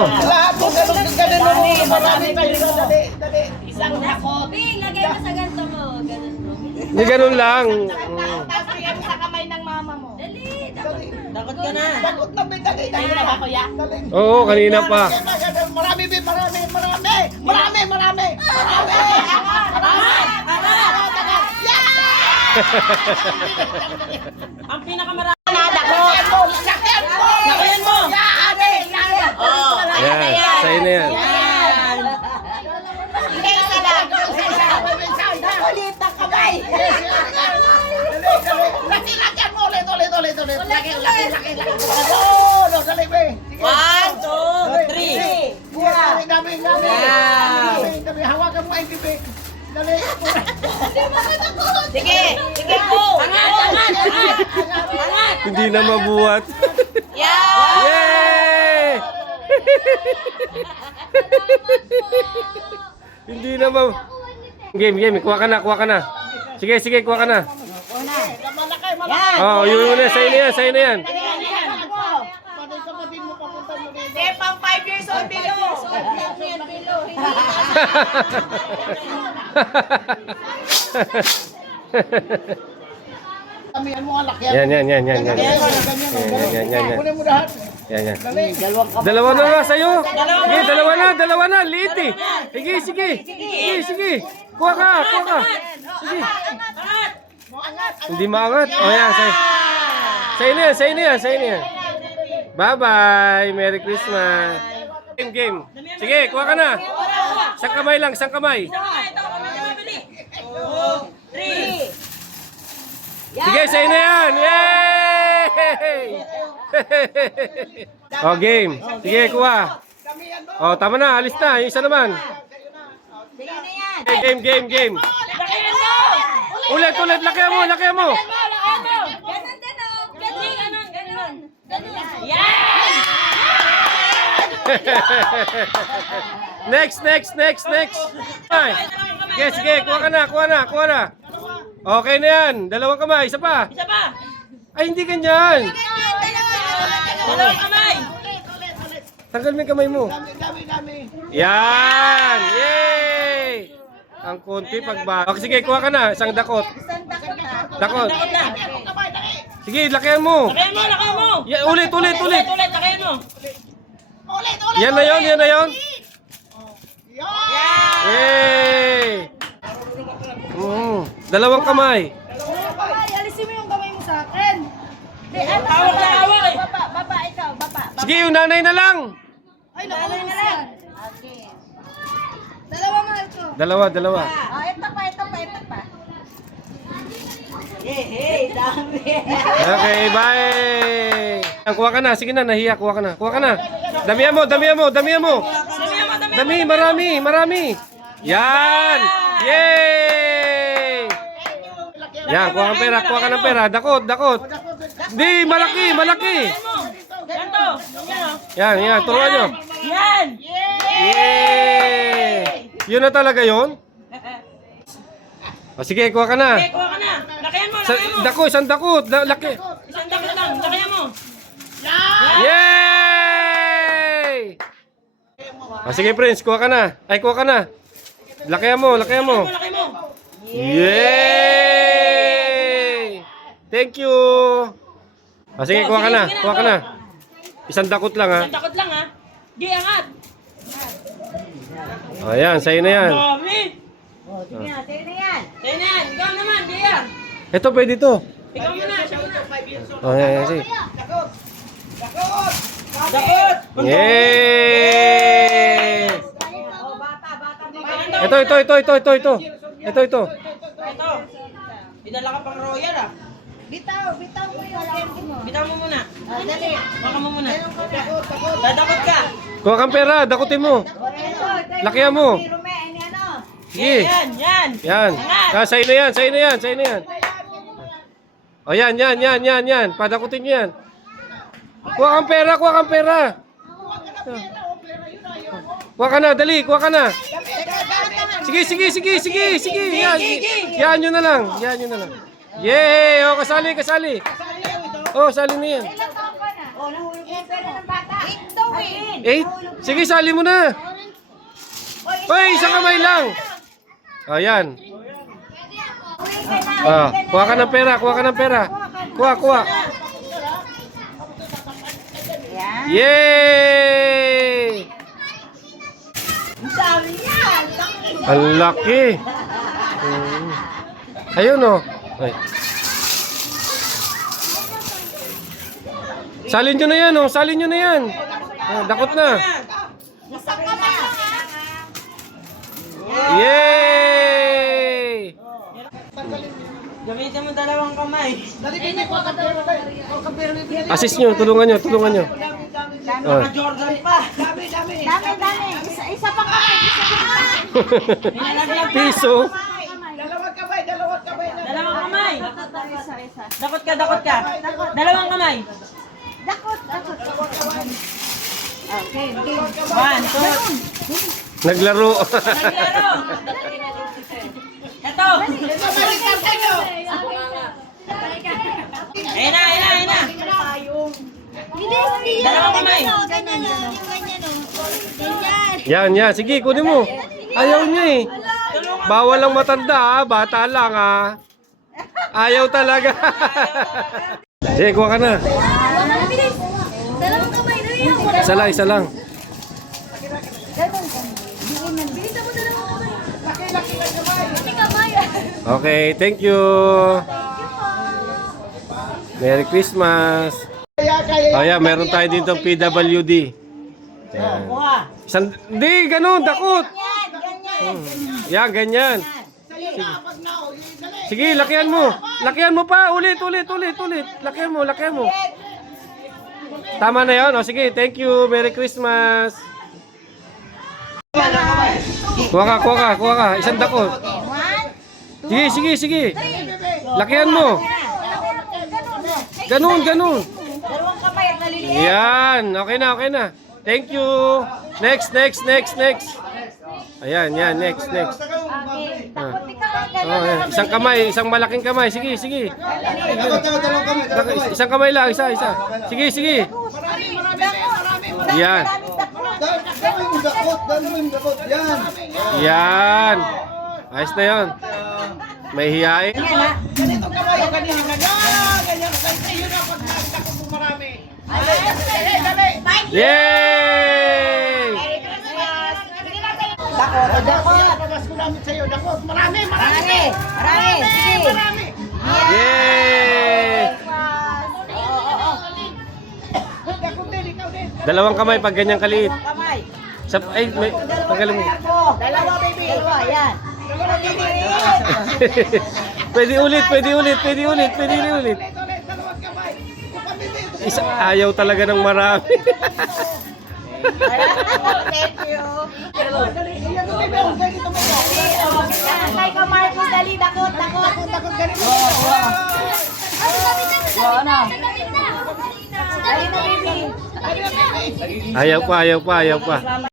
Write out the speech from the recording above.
Lahat mo ganun. Marami kayo. Dali. Isang dakot. Lagay mo sa ganito mo. Ganun mo. Hindi ganun lang. Tapos bigyan mo sa kamay ng mama mo. Dali, dakot Dakot ka na. Dakot na, may dali. Ayun na ba, kuya? Dali. Oo, kanina pa. Marami. Ang pinakamarami. Lakayan mo. Oh. Yan, sa'yo na yan. Ulit ang kamay. Laki-lakihan mo ulit. Laki. Dali, be. 1, 2, 3. Dami. Hawakan mo ay bibig. Dali. Sige, go. Angat. Hindi na mabuhat. Yeah. Yay! Hindi na ma... Game. Kuha ka na. Sige, kuha ka na. Oh, yun na. Sa'yo na yan. Pang 5 years old below. Kamihan mo nga laki. Yan. Yan. Kunin mo lahat. Yan. Dali. Dalawa na nga sa'yo. Sige, dalawa na. Liit eh. Sige. Kuha ka. Sige. Hindi maangat. O yan, sa'yo na yan. Bye-bye. Merry Christmas. Game. Sige, kuha ka na. Isang kamay lang, isang kamay. 2, 3. Sige, sa'yo na yan. Yay! O, game. Sige, kuha. O, tama na. Alis na. Yung isa naman. Game. Ulit. Lakihan mo. Ganun din oh. Ganun. Next. Ay. Sige, kuha na. Okay na yan. Dalawang kamay. Isa pa. Ay, hindi ganyan. Dalawang kamay. Tanggal mo yung kamay mo. Dami. Yan! Yay! Ang konti pagbago. Okay, sige, kuha ka na. Isang dakot. Dakot. Sige, lakihan mo. Lakayan mo. Ulit. Lakayan mo. Yan na yun. Yay! Dalawang kamay. Alisin mo yung kamay mo sa akin. Hawak eh. Baba, ikaw. Sige, yung nanay na lang. Ay, nakulay na lang. Okay. Dalawa mahal ko. Dalawa. Ito pa. Hey, dami. Okay, bye! Kuha ka na. Sige na, nahiya. Kuha ka na. Damihan mo. Marami. Yan! Yay! Yan, kuha ka ng pera. Dakot. Hindi, malaki. Ganto. Yan, turuan nyo. Yan. Yay! Yun na talaga yun? O sige, kuha ka na. Okay, kuha ka na. Lakayan mo. Isang dakot. Laki. Isang dakot lang. Lakayan mo. Yay! O sige, Prince, kuha ka na. Lakihan mo. Lakayan mo. Yay! Thank you. O sige, kuha ka na. Isang dakot lang, ha. Isang dakot lang ha. Di angat. O yan, sa'yo na yan. Dami. Sa'yo na yan. Ikaw naman, Gia. Ito, pwede to. Ikaw muna. Siya muna. O yan, sige. Dakot. Yay! Ito. Ito. Dinala ka pang royal ah. Bitaw mo yung candy mo. Bitaw mo muna. Dali. Baka mo muna. Dadakot ka. Kuha kang pera, dakutin mo. Lakihan mo. Sige. Yan. Yan. Sa'yo na yan. O yan. Padakutin nyo yan. Kuha kang pera. Kuha ka na, dali. Sige. Yan nyo na lang. Yay! O, kasali. O, sali na yan. Ilang taon ka na? Nahulog yung pera ng bata. 8 daw 8. Sige, sali mo na. Hoy, isang kamay lang. Ayan. Kuha ka ng pera, kuha ka ng pera. Kuha, kuha. Yay! Ang laki. Ayun oh. Ay. Salin nyo na yan oh, salin nyo na yan. Dakot na. Yay! Gamitin mo dalawang kamay. Assist nyo, tulungan nyo, tulungan nyo. Oh. Jordan pa. Dami. Isa pa kamay. Piso. Dalawang kamay. Dalawang kamay. Isa. Dakot ka. Dalawang kamay. Dakot. Okay. 1, 2, Naglaro. naglaro. Ito. Ayun na. Dalawang kamay. Yan. Sige, kunin mo. Ayaw niya eh. Bawal ang matanda ha. Bata lang ha. Ayaw talaga. Sige, kuha ka na. Dalawang kamay. Isa lang. Bilisan mo dalawang kamay. Okay, thank you. Merry Christmas. Ayan, meron tayo dito PWD. Yan. Hindi, ganun, dakot. Yan, ganyan. Sige, lakihan mo. Lakihan mo pa, ulit. Lakihan mo. Tama na yun. O, sige, thank you. Merry Christmas. Kuha ka. Isang dakot. Sige. Lakihan mo. Ganun. Dalawang kamay at naliliit. Yan, okay na. Thank you. Next. Ayan, next. Okay. Takot ikaw. Isang kamay, isang malaking kamay. Sige. Isang kamay lang, isa. Sige. Yan. Yan. Ayos na yun. May hiyain. Ganito kamay. Ganyan. Ayun na pag nakita ko marami. Dali. Yay! Dakot. Pamas ko namin sa'yo. Dakot. Marami. Sige. Yay! Dakot din. Ikaw din. Dalawang kamay pag ganyan kaliit. Kamay. Tanggalin mo. Dalawa, baby. Dalawa, yan. Pwede ulit. Ulit. Dalawang kamay. Ayaw talaga ng marami. Thank you. Kay ka Marcos, dali, dakot. Dakot ganito. Dali na, baby. Ayaw pa.